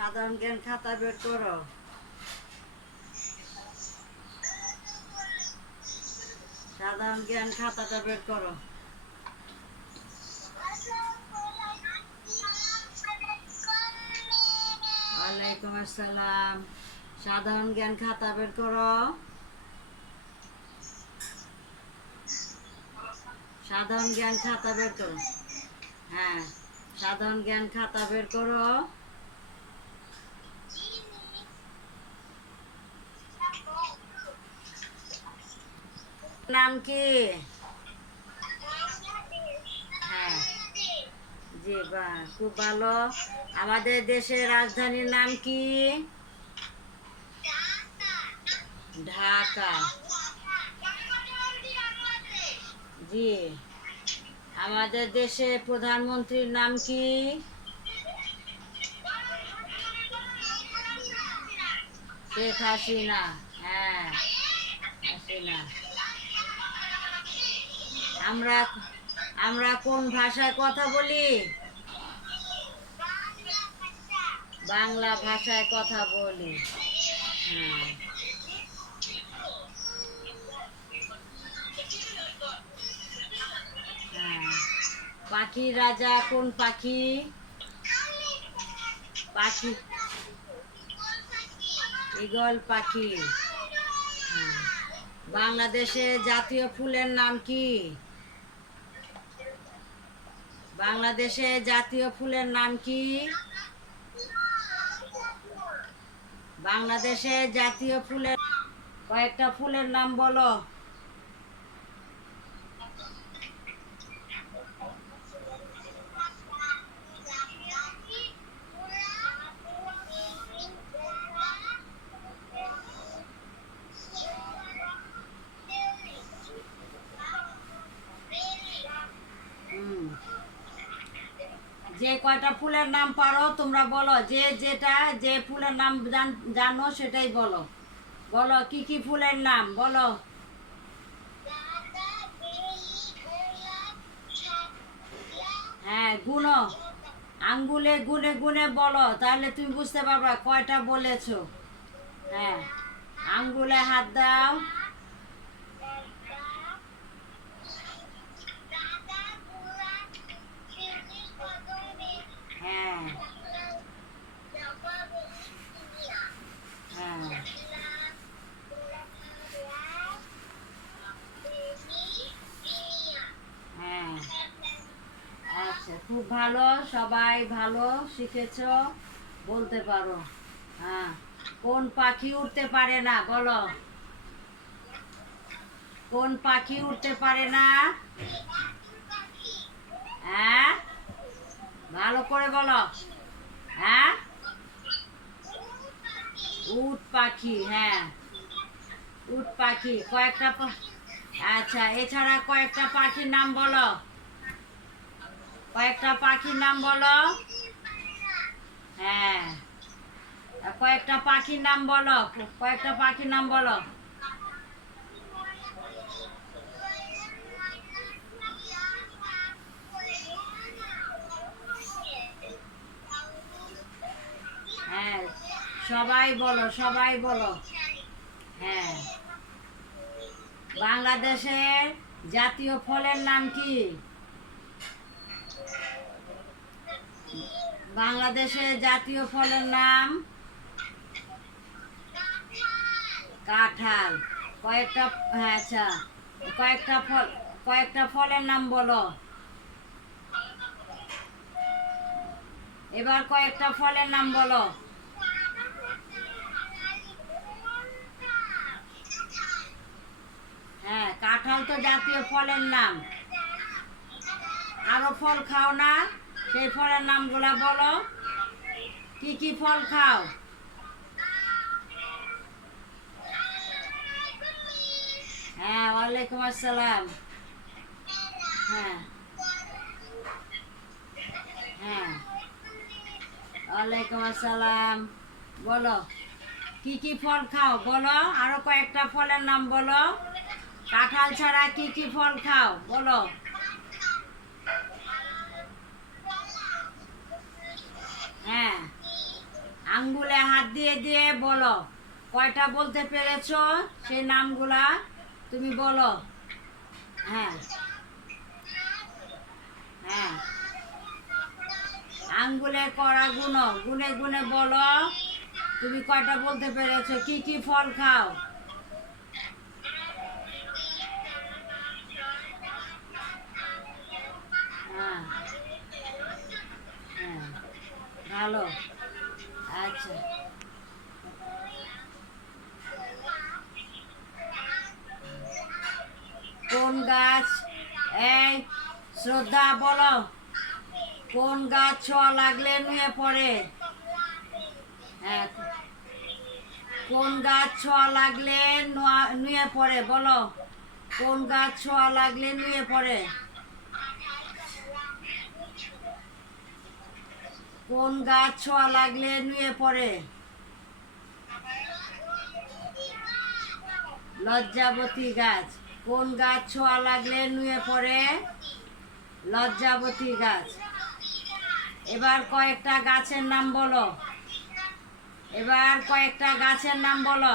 সাধারণ জ্ঞান খাতা বের করো। সাধারণ জ্ঞান খাতাটা বের করো। ওয়ালাইকুম আসসালাম। সাধারণ জ্ঞান খাতা বের করো। সাধারণ জ্ঞান খাতা বের করো। হ্যাঁ, সাধারণ জ্ঞান খাতা বের করো। নাম কি? হ্যাঁ, জি বাহ, খুব ভালো। আমাদের দেশের রাজধানীর নাম কি? ঢাকা। জি। আমাদের দেশের প্রধানমন্ত্রীর নাম কি? শেখ হাসিনা। হ্যাঁ, হাসিনা। আমরা আমরা কোন ভাষায় কথা বলি? বাংলা ভাষায় কথা বলি। হ্যাঁ। হ্যাঁ। পাখির রাজা কোন পাখি? পাখি ঈগল পাখি। হ্যাঁ। বাংলাদেশের জাতীয় ফুলের নাম কি? বাংলাদেশের জাতীয় ফুলের নাম কি? বাংলাদেশের জাতীয় ফুলের কয়েকটা ফুলের নাম বলো। যে কয়টা ফুলের নাম পারো তোমরা বলো, যে ফুলের নাম জানো সেটাই বলো। বলো কি কি ফুলের নাম বলো। হ্যাঁ, গুনো, আঙ্গুলে গুনে গুনে বলো, তাহলে তুমি বুঝতে পারবা কয়টা বলেছো। হ্যাঁ, আঙ্গুলে হাত দাও। হ্যাঁ। হ্যাঁ। হ্যাঁ। আচ্ছা, খুব ভালো, সবাই ভালো শিখেছো, বলতে পারো। হ্যাঁ। কোন পাখি উঠতে পারে না বলো। কোন পাখি উঠতে পারে না? হ্যাঁ, ভালো করে বলো। হ্যাঁ, উট পাখি। হ্যাঁ, উট পাখি কয়েকটা আচ্ছা, এছাড়া কয়েকটা পাখির নাম বলো। কয়েকটা পাখির নাম বলো। হ্যাঁ, কয়েকটা পাখির নাম বলো। কয়েকটা পাখির নাম বলো। হ্যাঁ, সবাই বলো, সবাই বলো। হ্যাঁ। বাংলাদেশের জাতীয় ফলের নাম কি? বাংলাদেশের জাতীয় ফলের নাম কাঁঠাল। কয়েকটা, হ্যাঁ, আচ্ছা, কয়েকটা ফলের নাম বলো। এবার কয়েকটা ফলের নাম বলো। হ্যাঁ, কাঁঠাল তো জাতীয় ফলের নাম। আরো ফল খাও না, সেই ফলের নামগুলা বলো। কি কি ফল খাও? হ্যাঁ, ওয়ালাইকুম আসসালাম। হ্যাঁ। হ্যাঁ, ওয়ালাইকুম আসসালাম। বলো কি কি ফল খাও বলো, আরো কয়েকটা ফলের নাম বলো। কাঁঠাল ছাড়া কি কি ফল খাও বলো। হ্যাঁ, আঙ্গুলে হাত দিয়ে দিয়ে বলো, কয়টা বলতে পেরেছো সেই নামগুলা তুমি বলো। হ্যাঁ হ্যাঁ, আঙ্গুলে করা গুনো গুনে গুনে বলো তুমি কয়টা বলতে পেরেছো। কি কি ফল খাও? হ্যাঁ হ্যাঁ, ভালো। আচ্ছা, কোন গাছ, এই শ্রদ্ধা বলো, কোন গাছ ছোঁয়া লাগলে নুয়ে পড়ে? হ্যাঁ, কোন গাছ ছোঁয়া লাগলে নুয়ে পড়ে বলো, কোন গাছ ছোঁয়া লাগলে নুয়ে পড়ে? কোন গাছ ছোঁয়া লাগলে নুয়ে পড়ে? লজ্জাবতী গাছ। কোন গাছ ছোঁয়া লাগলে নুয়ে পড়ে? লজ্জাবতী গাছ। এবার কয়েকটা গাছের নাম বলো, এবার কয়েকটা গাছের নাম বলো।